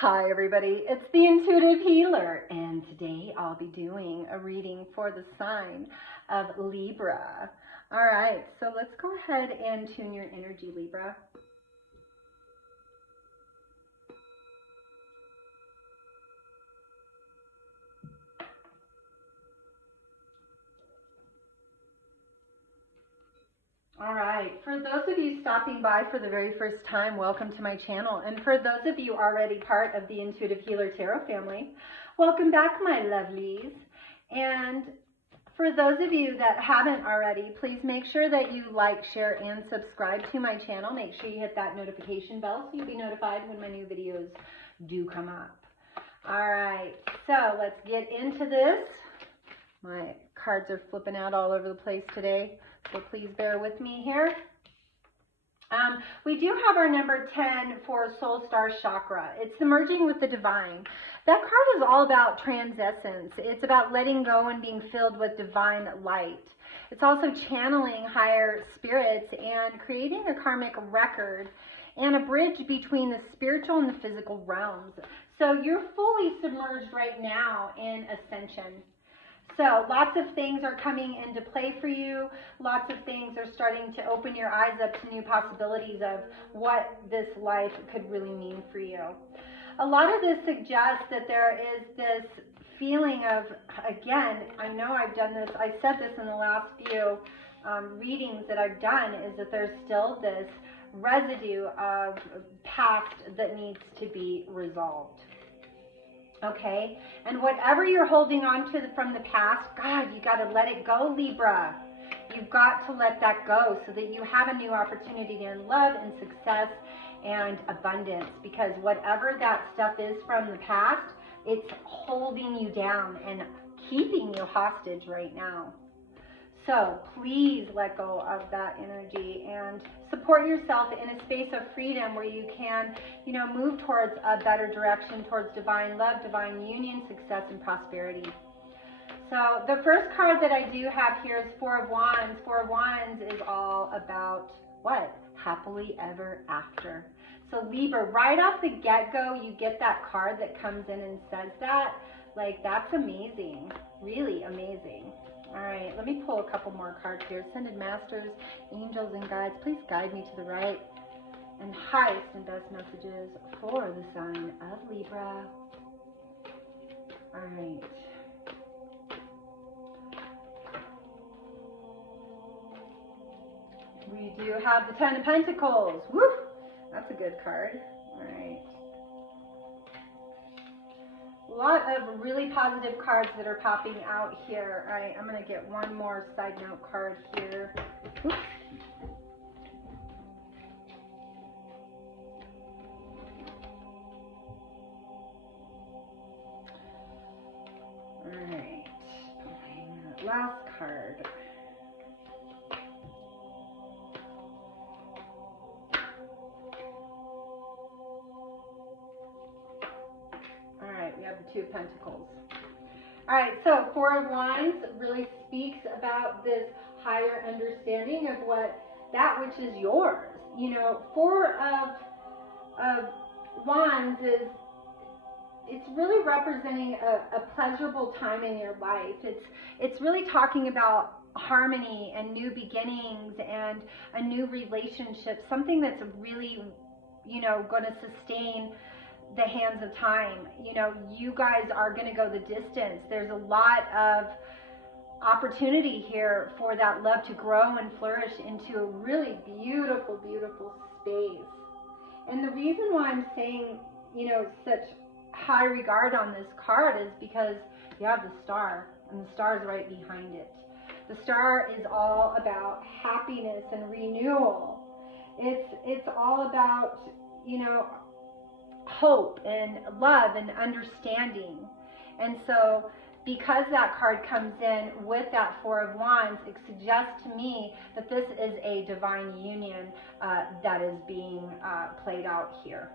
Hi everybody, it's the Intuitive Healer, and today I'll be doing a reading for the sign of Libra. All right, so let's go ahead and tune your energy, Libra. All right, for those of you stopping by for the very first time, welcome to my channel. And for those of you already part of the Intuitive Healer Tarot family, welcome back, my lovelies. And for those of you that haven't already, please make sure that you like, share, and subscribe to my channel. Make sure you hit that notification bell so you'll be notified when my new videos do come up. All right, so let's get into this. My cards are flipping out all over the place today, so please bear with me here. We do have our number 10 for Soul Star Chakra. It's the merging with the divine. That card is all about transcendence. It's about letting go and being filled with divine light. It's also channeling higher spirits and creating a karmic record and a bridge between the spiritual and the physical realms. So you're fully submerged right now in ascension. So lots of things are coming into play for you. Lots of things are starting to open your eyes up to new possibilities of what this life could really mean for you. A lot of this suggests that there is this feeling of, again, I know I've done this, I said this in the last few readings that I've done, is that there's still this residue of past that needs to be resolved. Okay, and whatever you're holding on to from the past, God, you got to let it go, Libra. You've got to let that go so that you have a new opportunity in love and success and abundance, because whatever that stuff is from the past, it's holding you down and keeping you hostage right now. So please let go of that energy and support yourself in a space of freedom where you can, move towards a better direction, towards divine love, divine union, success, and prosperity. So the first card that I do have here is Four of Wands. Four of Wands is all about what? Happily ever after. So Libra, right off the get-go, you get that card that comes in and says that. Like, that's amazing. Really amazing. All right, let me pull a couple more cards here. Ascended Masters, Angels, and Guides, please guide me to the right and highest and best messages for the sign of Libra. All right. We do have the Ten of Pentacles. Woo! That's a good card. All right. A lot of really positive cards that are popping out here. All right, I'm going to get one more side note card here. Oops. All right, last card. We have the Two of Pentacles. All right, so Four of Wands really speaks about this higher understanding of that which is yours. Four of Wands it's really representing a pleasurable time in your life. It's really talking about harmony and new beginnings and a new relationship, something that's really, going to sustain the hands of time. You guys are going to go the distance. There's a lot of opportunity here for that love to grow and flourish into a really beautiful, beautiful space. And the reason why I'm saying, such high regard on this card is because you have the star, and the star is right behind it. The star is all about happiness and renewal. It's all about, hope and love and understanding. And so because that card comes in with that Four of Wands, it suggests to me that this is a divine union that is being played out here.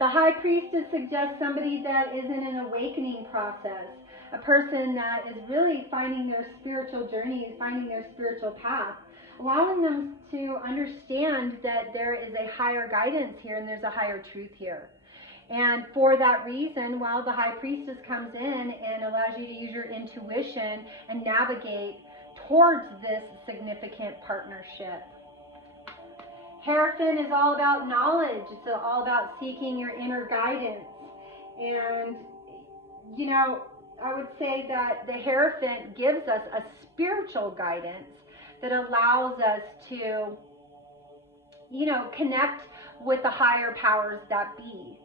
The High Priestess suggests somebody that is in an awakening process, a person that is really finding their spiritual journey, finding their spiritual path, allowing them to understand that there is a higher guidance here and there's a higher truth here. And for that reason, well, the High Priestess comes in and allows you to use your intuition and navigate towards this significant partnership. Hierophant is all about knowledge. It's all about seeking your inner guidance. And, you know, I would say that the Hierophant gives us a spiritual guidance that allows us to, you know, connect with the higher powers that be.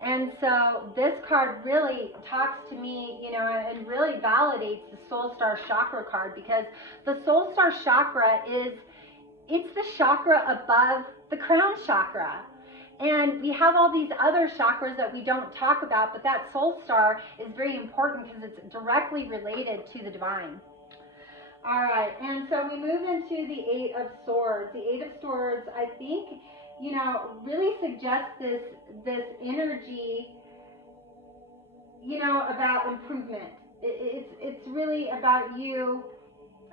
And so this card really talks to me, you know, and really validates the Soul Star Chakra card, because the Soul Star Chakra it's the chakra above the crown chakra. And we have all these other chakras that we don't talk about, but that Soul Star is very important because it's directly related to the divine. All right, and so we move into the Eight of Swords. The Eight of Swords, I think, you know, really suggests this energy, you know, about improvement. It's really about you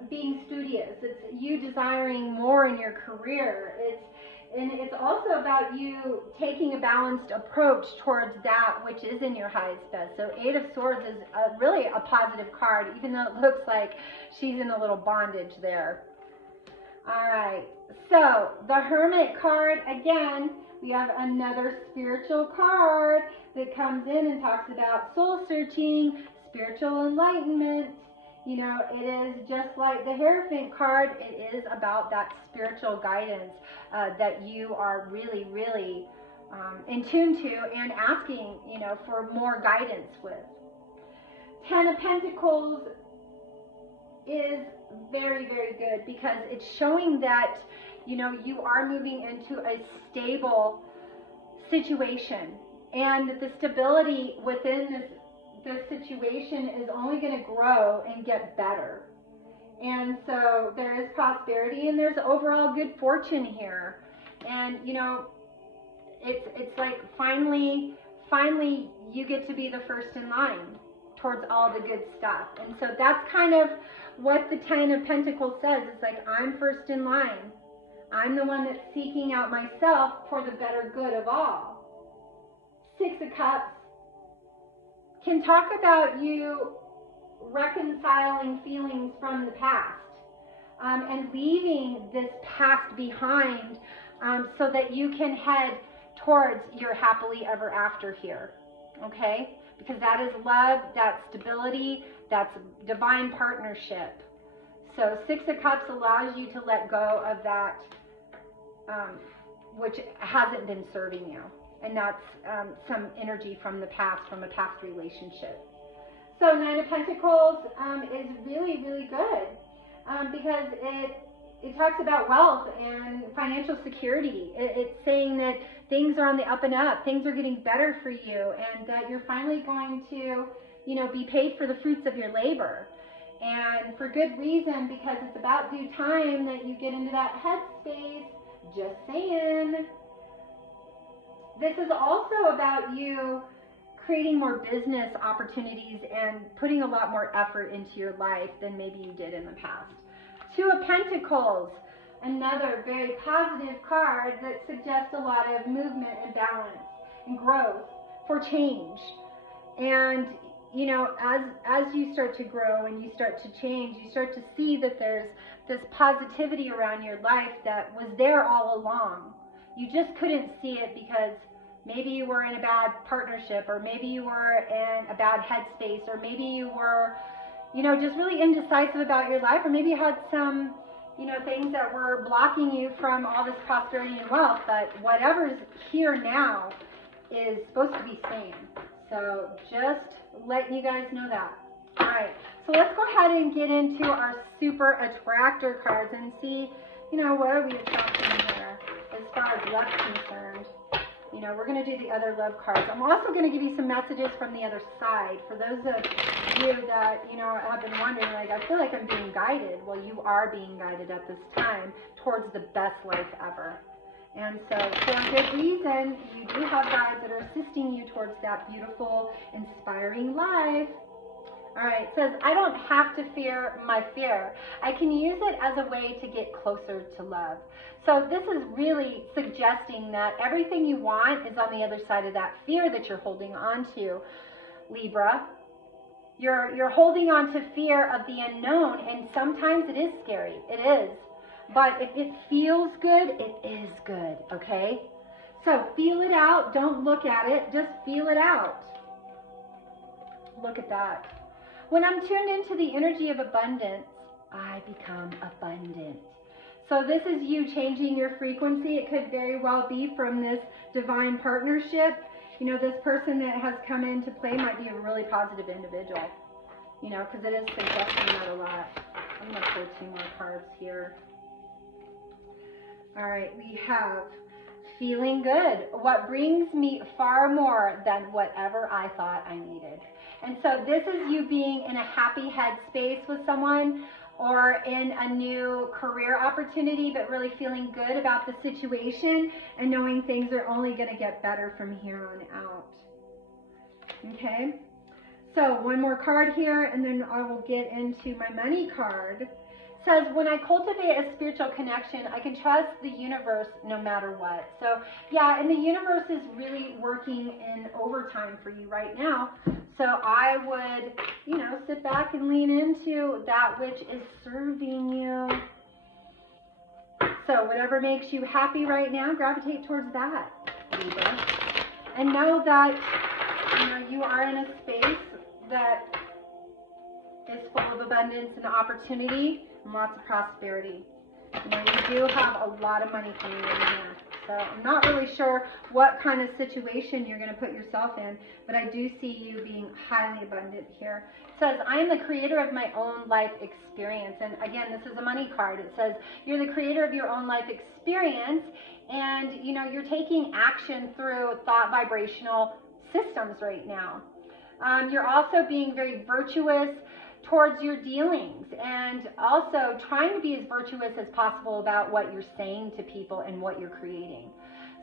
being studious. It's you desiring more in your career. It's also about you taking a balanced approach towards that which is in your highest best. So Eight of Swords is really a positive card, even though it looks like she's in a little bondage there. All right, so the Hermit card, again, we have another spiritual card that comes in and talks about soul searching, spiritual enlightenment. You know, it is just like the Hierophant card. It is about that spiritual guidance that you are really, really in tune to and asking, you know, for more guidance with. Ten of Pentacles is very, very good because it's showing that, you know, you are moving into a stable situation, and that the stability within this situation is only going to grow and get better. And so there is prosperity and there's overall good fortune here. And, you know, it's like finally you get to be the first in line towards all the good stuff. And so that's kind of what the Ten of Pentacles says. It's like, I'm first in line. I'm the one that's seeking out myself for the better good of all. Six of Cups can talk about you reconciling feelings from the past and leaving this past behind so that you can head towards your happily ever after here, okay? Because that is love, that's stability, that's divine partnership. So Six of Cups allows you to let go of that which hasn't been serving you. And that's some energy from the past, from a past relationship. So Nine of Pentacles is really, really good because it talks about wealth and financial security. It's saying that things are on the up and up. Things are getting better for you, and that you're finally going to, you know, be paid for the fruits of your labor. And for good reason, because it's about due time that you get into that headspace. Just saying. This is also about you creating more business opportunities and putting a lot more effort into your life than maybe you did in the past. Two of Pentacles, another very positive card that suggests a lot of movement and balance and growth for change. And, you know, as you start to grow and you start to change, you start to see that there's this positivity around your life that was there all along. You just couldn't see it because maybe you were in a bad partnership, or maybe you were in a bad headspace, or maybe you were, you know, just really indecisive about your life, or maybe you had some, you know, things that were blocking you from all this prosperity and wealth. But whatever's here now is supposed to be staying. So just letting you guys know that. All right, so let's go ahead and get into our super attractor cards and see, you know, what are we attracting here as far as love's concerned. You know, we're going to do the other love cards. I'm also going to give you some messages from the other side. For those of you that, you know, have been wondering, like, I feel like I'm being guided. Well, you are being guided at this time towards the best life ever. And so, for a good reason, you do have guides that are assisting you towards that beautiful, inspiring life. All right, it says, I don't have to fear my fear. I can use it as a way to get closer to love. So this is really suggesting that everything you want is on the other side of that fear that you're holding on to, Libra. You're holding on to fear of the unknown, and sometimes it is scary. It is. But if it feels good, it is good, okay? So feel it out. Don't look at it. Just feel it out. Look at that. When I'm tuned into the energy of abundance, I become abundant. So this is you changing your frequency. It could very well be from this divine partnership. You know, this person that has come into play might be a really positive individual, you know, because it is suggesting that a lot. I'm going to pull 2 more cards here. All right, we have feeling good. What brings me far more than whatever I thought I needed. And so this is you being in a happy headspace with someone, or in a new career opportunity, but really feeling good about the situation and knowing things are only going to get better from here on out. Okay, so 1 more card here, and then I will get into my money card. It says, when I cultivate a spiritual connection, I can trust the universe no matter what. So yeah, and the universe is really working in overtime for you right now. So I would, you know, sit back and lean into that which is serving you. So whatever makes you happy right now, gravitate towards that, Libra. And know that, you know, you are in a space that is full of abundance and opportunity and lots of prosperity. You know, you do have a lot of money coming in here. So I'm not really sure what kind of situation you're going to put yourself in, but I do see you being highly abundant here. It says, I am the creator of my own life experience. And again, this is a money card. It says, you're the creator of your own life experience, and you know, you're taking action through thought vibrational systems right now. You're also being very virtuous towards your dealings, and also trying to be as virtuous as possible about what you're saying to people and what you're creating.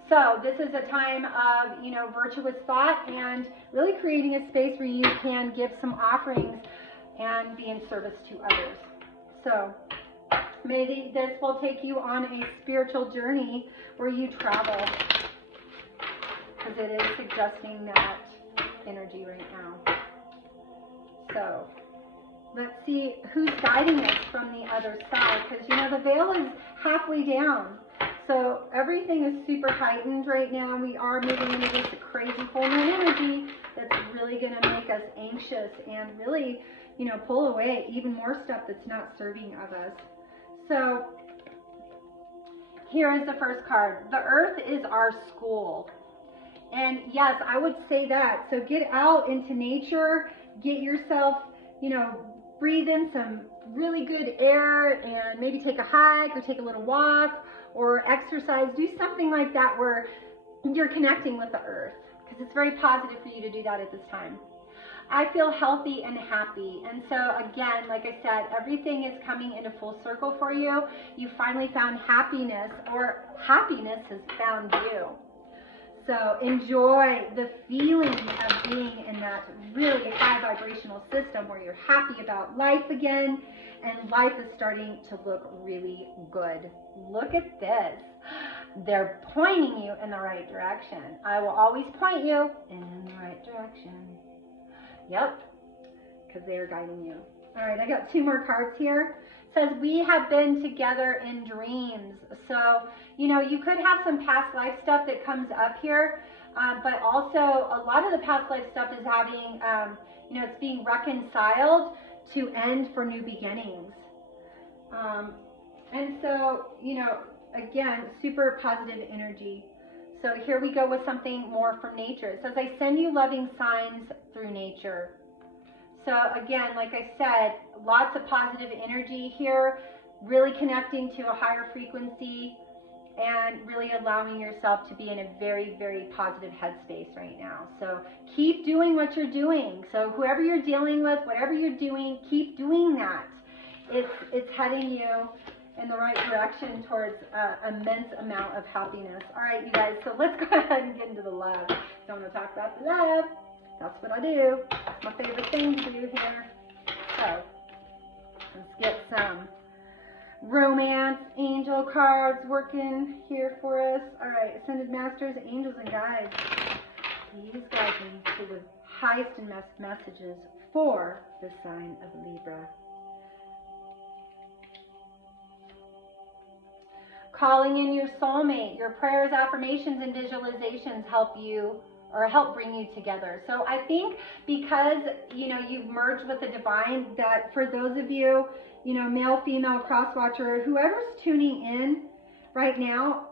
So this is a time of, you know, virtuous thought and really creating a space where you can give some offerings and be in service to others. So maybe this will take you on a spiritual journey where you travel, because it is suggesting that energy right now. So let's see who's guiding us from the other side, because, you know, the veil is halfway down. So everything is super heightened right now. We are moving into this crazy full moon energy that's really going to make us anxious and really, you know, pull away even more stuff that's not serving of us. So here is the first card. The earth is our school. And yes, I would say that. So get out into nature, get yourself, you know, breathe in some really good air, and maybe take a hike or take a little walk or exercise. Do something like that where you're connecting with the earth, because it's very positive for you to do that at this time. I feel healthy and happy. And so again, like I said, everything is coming into full circle for you. You finally found happiness, or happiness has found you. So enjoy the feeling of being in that really high vibrational system where you're happy about life again, and life is starting to look really good. Look at this. They're pointing you in the right direction. I will always point you in the right direction. Yep, because they are guiding you. All right, I got 2 more cards here. It says, we have been together in dreams. So, you know, you could have some past life stuff that comes up here, but also a lot of the past life stuff is having, you know, it's being reconciled to end for new beginnings. And so, you know, again, super positive energy. So here we go with something more from nature. It says, I send you loving signs through nature. So again, like I said, lots of positive energy here, really connecting to a higher frequency and really allowing yourself to be in a very, very positive headspace right now. So keep doing what you're doing. So whoever you're dealing with, whatever you're doing, keep doing that. It's heading you in the right direction towards immense amount of happiness. All right, you guys, so let's go ahead and get into the love. So I'm going to talk about the love. That's what I do. It's my favorite thing to do here. So let's get some romance angel cards working here for us. All right, Ascended Masters, Angels, and Guides. Please guide me to the highest and best messages for the sign of Libra. Calling in your soulmate. Your prayers, affirmations, and visualizations help you or help bring you together. So I think because, you know, you've merged with the divine, that for those of you, you know, male, female, cross-watcher, whoever's tuning in right now,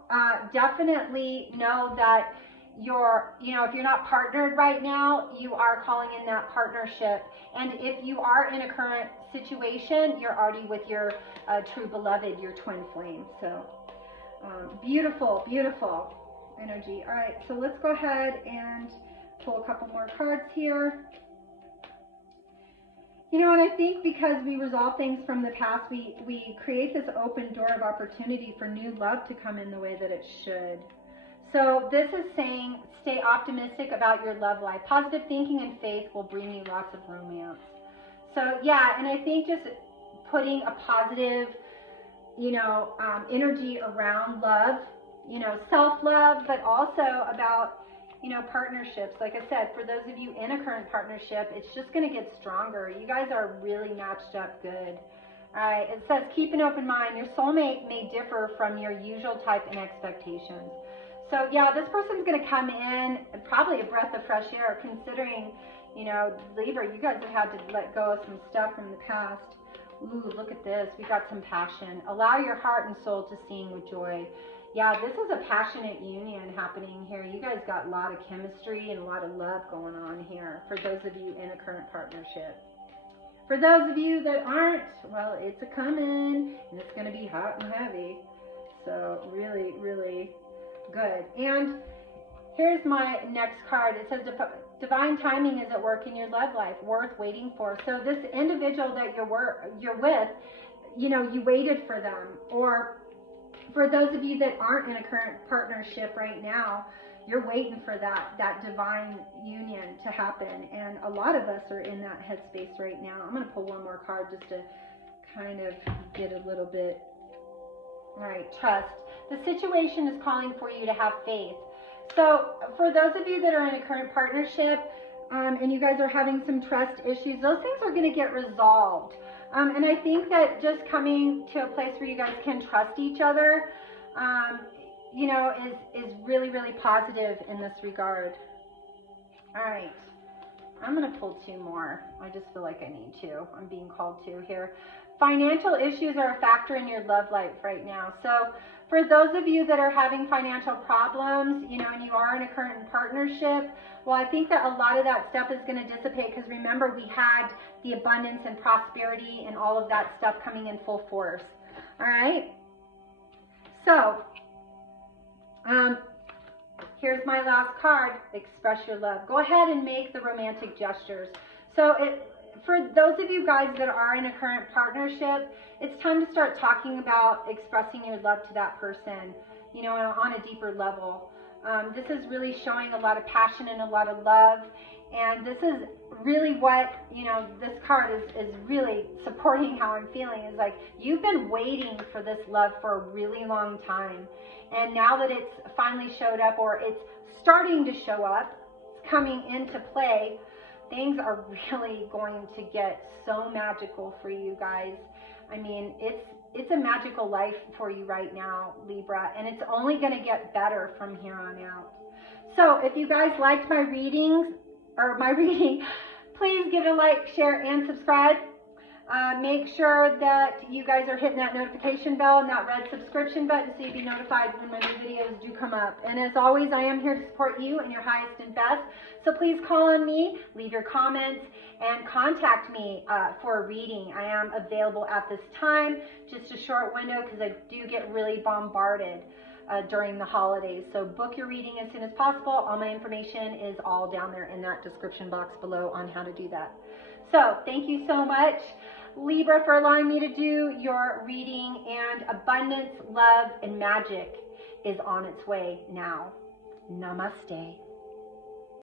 definitely know that you're, you know, if you're not partnered right now, you are calling in that partnership. And if you are in a current situation, you're already with your true beloved, your twin flame. So beautiful, beautiful energy. All right, so let's go ahead and pull a couple more cards here. You know, and I think because we resolve things from the past, we create this open door of opportunity for new love to come in the way that it should. So this is saying, stay optimistic about your love life. Positive thinking and faith will bring you lots of romance. So yeah, and I think just putting a positive, you know, energy around love, you know, self-love, but also about, you know, partnerships. Like I said, for those of you in a current partnership, it's just going to get stronger. You guys are really matched up good. All right, it says, keep an open mind. Your soulmate may differ from your usual type and expectations. So yeah, this person's going to come in, probably a breath of fresh air, considering, you know, Libra, you guys have had to let go of some stuff from the past. Ooh, look at this. We got some passion. Allow your heart and soul to sing with joy. Yeah, this is a passionate union happening here. You guys got a lot of chemistry and a lot of love going on here for those of you in a current partnership. For those of you that aren't, well, it's a coming, and it's going to be hot and heavy. So really, really good. And here's my next card. It says, divine timing is at work in your love life, worth waiting for. So this individual that you're with, you know, you waited for them. Or for those of you that aren't in a current partnership right now, you're waiting for that divine union to happen. And a lot of us are in that headspace right now. I'm going to pull one more card just to kind of get a little bit. All right, trust. The situation is calling for you to have faith. So for those of you that are in a current partnership and you guys are having some trust issues, those things are going to get resolved. And I think that just coming to a place where you guys can trust each other, you know, is really, really positive in this regard. All right. I'm going to pull two more. I just feel like I need to. I'm being called to here. Financial issues are a factor in your love life right now. So for those of you that are having financial problems, you know, and you are in a current partnership, well, I think that a lot of that stuff is going to dissipate, because remember, we had the abundance and prosperity and all of that stuff coming in full force. All right. So, here's my last card, express your love. Go ahead and make the romantic gestures. So for those of you guys that are in a current partnership, it's time to start talking about expressing your love to that person, you know, on a deeper level. This is really showing a lot of passion and a lot of love. And this is really what, you know, this card is really supporting how I'm feeling. Is like, you've been waiting for this love for a really long time. And now that it's finally showed up, or it's starting to show up, it's coming into play, things are really going to get so magical for you guys. I mean, it's a magical life for you right now, Libra, and it's only going to get better from here on out. So if you guys liked my reading, please give it a like, share, and subscribe. Make sure that you guys are hitting that notification bell and that red subscription button so you'll be notified when my new videos do come up. And as always, I am here to support you in your highest and best. So please call on me, leave your comments, and contact me for a reading. I am available at this time, just a short window, because I do get really bombarded during the holidays. So book your reading as soon as possible. All my information is all down there in that description box below on how to do that. So thank you so much, Libra, for allowing me to do your reading, and abundance, love, and magic is on its way now. Namaste.